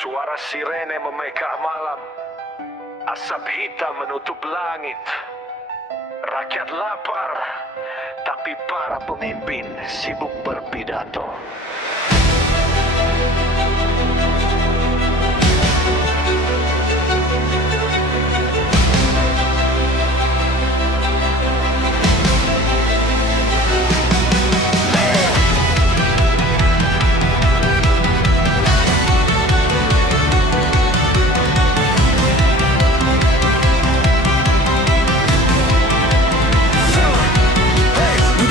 Suara sirene memekak malam, asap hitam menutup langit. Rakyat lapar, tapi para pemimpin sibuk berpidato.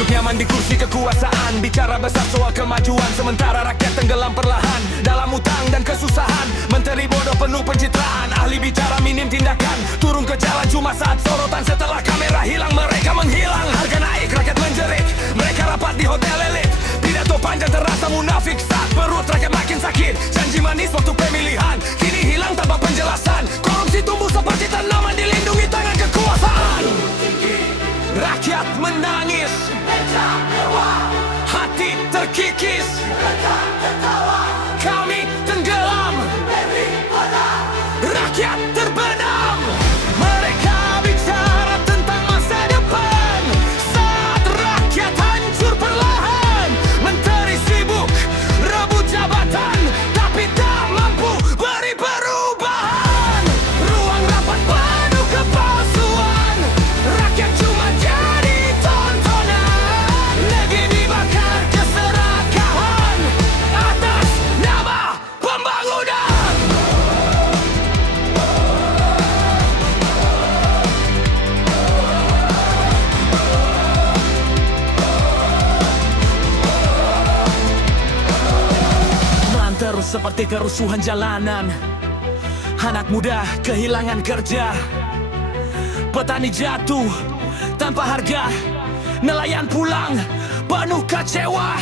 Nyaman di kursi kekuasaan, bicara besar soal kemajuan, sementara rakyat tenggelam perlahan dalam utang dan kesusahan. Menteri bodoh penuh pencitraan, ahli bicara minim tindakan. Turun ke jalan cuma saat sorotan, setelah kamera hilang mereka menghilang. Harga naik, rakyat menjerit, mereka rapat di hotel elit. Pidato panjang terasa munafik saat perut rakyat makin sakit. Janji manis waktu pemilihan kini hilang tanpa penjelasan. Korupsi tumbuh seperti tanaman dilindungi tangan kekuasaan. Rakyat menangis, hati terkikis, kami tenggelam, rakyat terbenam. Mereka bicara tentang masa depan saat rakyat hancur perlahan. Menteri sibuk rebut jabatan, tapi tak mampu beri perubahan. Ruang rapat penuh kepalsuan, rakyat cuma jadi tontonan. Negeri dibakar keserakahan atas nama pembangunan. Terus seperti kerusuhan jalanan, anak muda kehilangan kerja, petani jatuh tanpa harga, nelayan pulang penuh kecewa.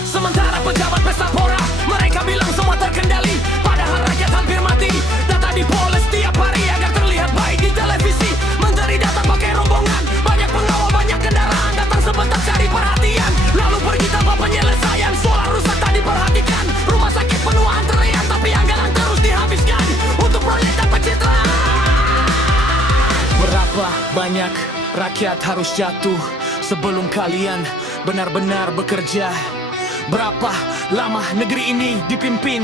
Sementara pejabat pesta pora, mereka bilang semua terkendali, padahal rakyat hampir mati. Data dipoles tiap hari agar terlihat baik di televisi. Menteri datang pakai rombongan, banyak pengawal, banyak kendaraan, datang sebentar cari perhatian, lalu pergi tanpa penyelesaian. Solar rusak tak diperhatikan, rumah sakit penuh antrean, tapi anggaran terus dihabiskan untuk proyek dan pencitraan. Berapa banyak rakyat harus jatuh sebelum kalian benar-benar bekerja? Berapa lama negeri ini dipimpin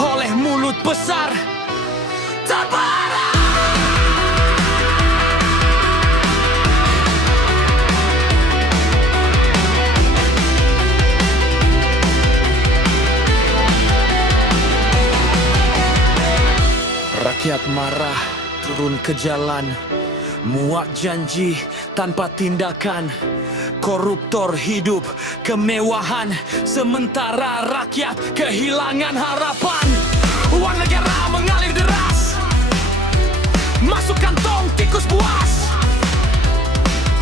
oleh mulut besar tanpa arah? Rakyat marah, turun ke jalan, muak janji tanpa tindakan. Koruptor hidup kemewahan, sementara rakyat kehilangan harapan. Uang negara mengalir deras, masuk kantong tikus buas.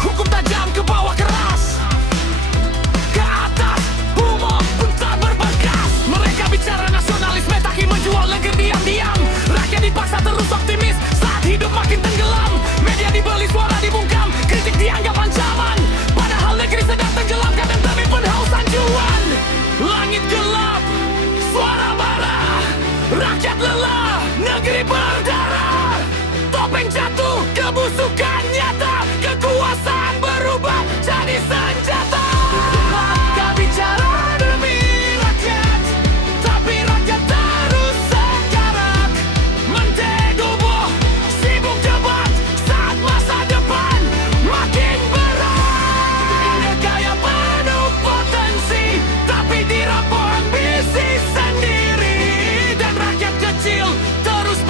Hukum tajam ke bawah keras, ke atas umum pun tak berbekas. Mereka bicara nasionalisme tapi menjual negeri diam-diam. Rakyat dipaksa terus optimis saat hidup makin tenggelam. Media dibeli, suara dibungkam, kritik dianggap ancaman, padahal negeri sedang tenggelam kadang demi penhausan cuan. Langit gelap, suara marah, rakyat lelah, negeri berdarah. Topeng jatuh, kebusukan nyata, kekuasaan berubah jadi senjata. Mereka bicara demi rakyat, tapi rakyat terus sekarat. Menteri tubuh sibuk debat saat masa depan makin berat. Ada gaya penuh potensi, tapi dirampok ambisi sendiri, dan rakyat kecil terus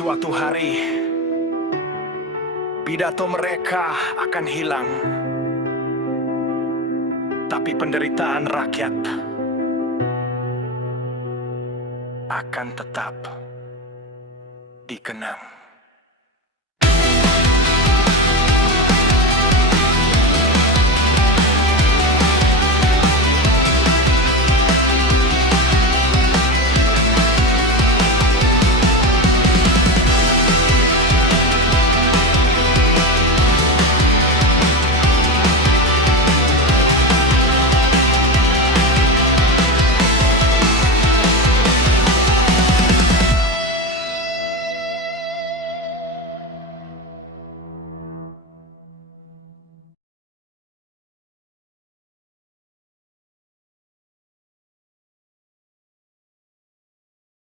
Suatu hari, pidato mereka akan hilang, tapi penderitaan rakyat akan tetap dikenang.